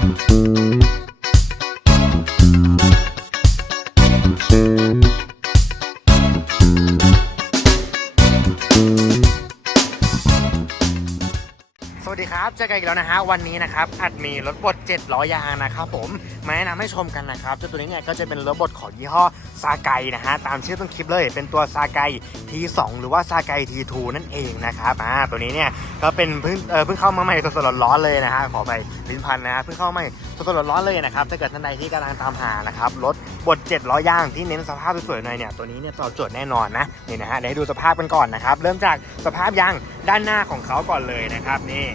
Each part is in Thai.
ส วัสดีครับ เจอกันอีกแล้วนะฮะ วันนี้นะครับ อัดมีรถบด7ล้อยางนะครับผม มาแนะนำให้ชมกันนะครับ เจ้าตัวนี้เนี่ยก็จะเป็นรถบดของยี่ห้อซาไกนะฮะ ตามชื่อต้นคลิปเลย เป็นตัวซาไก T2 หรือว่าซาไก T2 นั่นเองนะครับ อ่า ตัวนี้เนี่ยก็เป็นเพิ่งเออเพิ่งเข้ามาใหม่สดๆร้อนๆเลยนะฮะ ขอไปลิ้นพันนะฮะ เพิ่งเข้ามาใหม่ สดๆร้อนๆเลยนะครับถ้าเกิดท่านใดที่กำลังตามหานะครับรถบด7ล้อยางที่เน้นสภาพสวยๆหน่อยเนี่ยตัวนี้เนี่ยตอบโจทย์แน่นอนนะนี่นะฮะเดี๋ยวให้ดูสภาพกันก่อนนะครับเริ่มจากสภาพยางด้านหน้าของเขาก่อนเลยนะครับนี่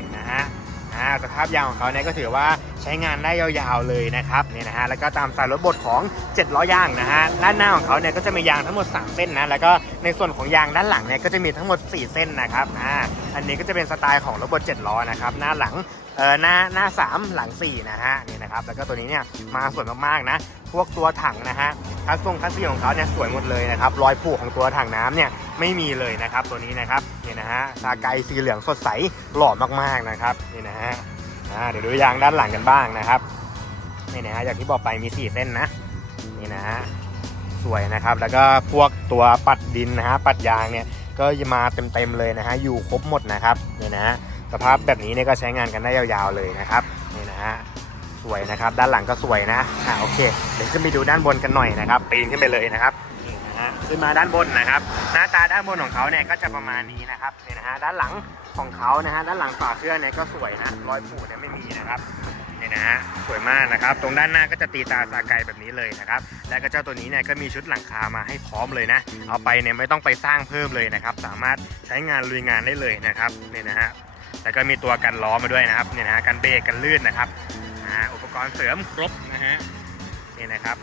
อ่าสภาพยางของเขาเนี่ยก็ถือว่าใช้งานได้ยาวๆเลยนะครับเนี่ยนะฮะแล้วก็ตามสายรถบดของ7ล้อยางนะฮะด้านหน้าของเขาเนี่ยก็จะมียางทั้งหมด 3 เส้นนะแล้วก็ในส่วนของยางด้านหลังเนี่ยก็จะมีทั้งหมด 4 เส้นนะครับอ่าอันนี้ก็จะเป็นสไตล์ของรถบด7ล้อนะครับหน้าหลังเออหน้าหน้า 3 หลัง 4 นะฮะนี่นะครับแล้วก็ตัวนี้เนี่ยมาสวยมากๆนะ พวกตัวถังนะฮะคัสซงคัสซีของเขาเนี่ยสวยหมดเลยนะครับรอยผูกของตัวถังน้ำเนี่ยไม่มีเลยนะครับตัวนี้นะครับ นี่นะฮะซาไกสีเหลืองสดใสหล่อมากๆนะครับนี่นะฮะเดี๋ยวดูยางด้านหลังกันบ้างนะครับนี่นะฮะอย่างที่บอกไปมี4เส้นนะนี่นะฮะสวยนะครับแล้วก็พวกตัวปัดดินนะฮะปัดยางเนี่ยก็มาเต็มๆเลยนะฮะอยู่ครบหมดนะครับนี่นะฮะสภาพแบบนี้เนี่ยก็ใช้งานกันได้ยาวๆเลยนะครับนี่นะฮะสวยนะครับด้านหลังก็สวยนะอ่าโอเคเดี๋ยวขึ้นไปดูด้านบนกันหน่อยนะครับปีนขึ้นไปเลยนะครับ นะฮะขึ้นมาด้านบนนะครับ หน้าตาด้านบนของเขาเนี่ยก็จะประมาณนี้นะครับเนี่ยนะฮะด้านหลังของเขานะฮะด้านหลังฝาเครื่องเนี่ยก็สวยนะรอยผูเนี่ยไม่มีนะครับเนี่ยนะฮะสวยมากนะครับ ตรงด้านหน้าก็จะตีตาซาไกแบบนี้เลยนะครับ และก็เจ้าตัวนี้เนี่ยก็มีชุดหลังคามาให้พร้อมเลยนะ เอาไปเนี่ยไม่ต้องไปสร้างเพิ่มเลยนะครับ สามารถใช้งานลุยงานได้เลยนะครับเนี่ยนะฮะแล้วก็มีตัวกันล้อมาด้วยนะครับเนี่ยนะฮะกันเบรกกันลื่นนะครับอุปกรณ์เสริมครบนะฮะนี่นะครับ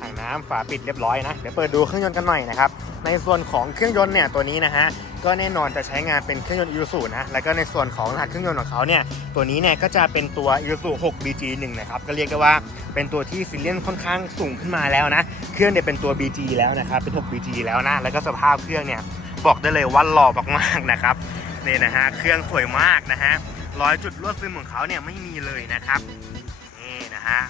ถังน้ำฝาปิดเรียบร้อยนะ เดี๋ยวเปิดดูเครื่องยนต์กันหน่อยนะครับ ในส่วนของเครื่องยนต์เนี่ยตัวนี้นะฮะ ก็แน่นอนจะใช้งานเป็นเครื่องยนต์ Isuzu นะ แล้วก็ในส่วนของรหัสเครื่องยนต์ของเขาเนี่ย ตัวนี้เนี่ยก็จะเป็นตัว Isuzu 6 BG 1 นะครับ ก็เรียกได้ว่าเป็นตัวที่ซีเรียนค่อนข้างสูงขึ้นมาแล้วนะ เครื่องเนี่ยเป็นตัว BG แล้วนะครับ เป็น 6 BG แล้วนะ แล้วก็สภาพเครื่องเนี่ยบอกได้เลยว่าหล่อมากๆนะครับนี่นะฮะ เครื่องสวยมากนะฮะ รอยจุดลวดซึมของเขาเนี่ยไม่มีเลยนะครับ นี่นะฮะ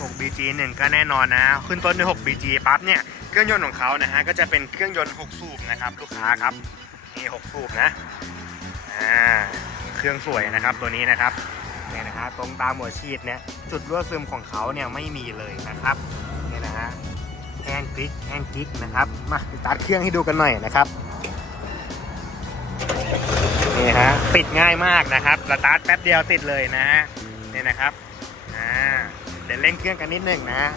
6 BG 1 ก็แน่นอนนะ ขึ้นต้นด้วย 6 BG ปั๊บเนี่ย เครื่องยนต์ของเขานะฮะ ก็จะเป็นเครื่องยนต์ 6 สูบนะครับ ลูกค้าครับนี่6สูบนะ อ่า เครื่องสวยนะครับตัวนี้นะครับเนี่ยนะฮะตรงตามหัวฉีดเนี่ย จุดรั่วซึมของเขาเนี่ยไม่มีเลยนะครับ เนี่ยนะฮะแฮนด์คลิกแฮนด์คลิกนะครับ มาสตาร์ทเครื่องให้ดูกันหน่อยนะครับ นี่ฮะปิดง่ายมากนะครับสตาร์ทแป๊บเดียวติดเลยนะฮะนี่นะครับ อ่า ดี๋ยวเร่งเครื่องกันนิดหนึ่งนะฮะ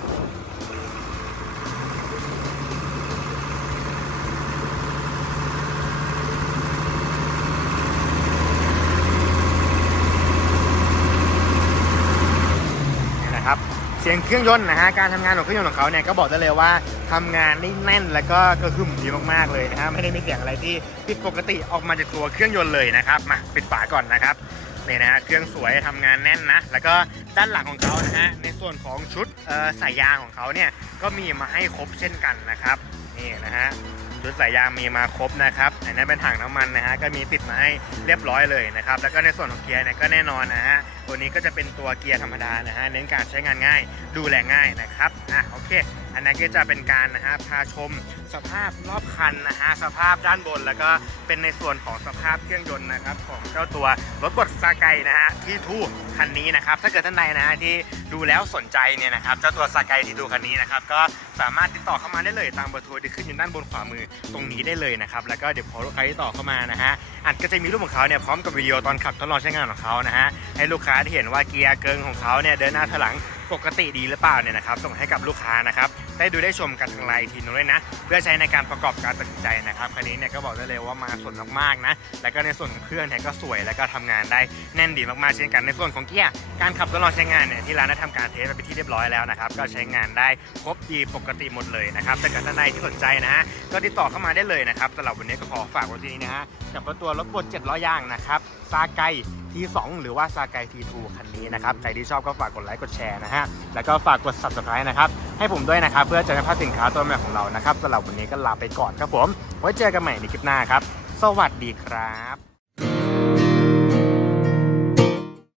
นี่นะครับเสียงเครื่องยนต์นะฮะการทำงานของเครื่องยนต์ของเขาเนี่ยก็บอกได้เลยว่าทำงานได้แน่นแล้วก็กระหึ่มดีมากๆเลยนะฮะไม่ได้มีเสียงอะไรที่ผิดปกติออกมาจากตัวเครื่องยนต์เลยนะครับมาปิดฝาก่อนนะครับ นี่นะฮะเครื่องสวยทำงานแน่นนะ แล้วก็ด้านหลังของเขานะฮะในส่วนของชุดเอ่อสายยางของเขาเนี่ยก็มีมาให้ครบเช่นกันนะครับ นี่นะฮะชุดสายยางมีมาครบนะครับอันนั้นเป็นถังน้ำมันนะฮะก็มีติดมาให้เรียบร้อยเลยนะครับแล้วก็ในส่วนของเกียร์เนี่ยก็แน่นอนนะฮะตัวนี้ก็จะเป็นตัวเกียร์ธรรมดานะฮะเน้นการใช้งานง่าย ดูแลง่ายนะครับอะโอเค อันนั้นก็จะเป็นการนะฮะพาชมสภาพรอบคันนะฮะสภาพด้านบน แล้วก็เป็นในส่วนของสภาพเครื่องยนต์นะครับของเจ้าตัวรถบดซาไกนะฮะที่ทูคันนี้นะครับถ้าเกิดท่านใดนะฮะที่ดูแล้วสนใจเนี่ยนะครับเจ้าตัวซาไกที่ทูคันนี้นะครับก็สามารถติดต่อเข้ามาได้เลยตามเบอร์โทรที่ขึ้นอยู่ด้านบนขวามือตรงนี้ได้เลยนะครับ แล้วก็เดี๋ยวพอลูกค้าที่ต่อเข้ามานะฮะอัดก็จะมีรูปของเขาเนี่ยพร้อมกับวิดีโอตอนขับทดลองใช้งานของเขานะฮะให้ลูกค้าได้เห็นว่าเกียร์เกิงของเขาเนี่ยเดินหน้าถอยหลัง ปกติดีหรือเปล่าเนี่ยนะครับส่งให้กับลูกค้านะครับได้ดูได้ชมกันทางไลน์อีกทีนึงด้วยนะ เพื่อใช้ในการประกอบการตัดสินใจนะครับคันนี้เนี่ยก็บอกได้เลยว่ามาสดมากๆนะแล้วก็ในส่วนของเครื่องเนี่ยก็สวยแล้วก็ทำงานได้แน่นดีมากๆเช่นกันในส่วนของเกียร์การขับทดลองใช้งานเนี่ยที่ร้านได้ทำการเทสไปเป็นที่เรียบร้อยแล้วนะครับก็ใช้งานได้ครบดีปกติหมดเลยนะครับถ้าเกิดท่านใดที่สนใจนะฮะก็ติดต่อเข้ามาได้เลยนะครับสำหรับวันนี้ก็ขอฝากไว้ที่นี้นะฮะกับตัวรถบด7ล้อย่างนะครับาไกที2หรือว่าซาไก T2 คันนี้นะครับ ใครที่ชอบก็ฝากกดไลค์กดแชร์นะฮะ แล้วก็ฝากกด subscribe นะครับ ให้ผมด้วยนะครับ เพื่อจะไม่พลาดสินค้าตัวใหม่ของเรานะครับสำหรับวันนี้ก็ลาไปก่อนครับผม ไว้เจอกันใหม่ในคลิปหน้าครับ สวัสดีครับ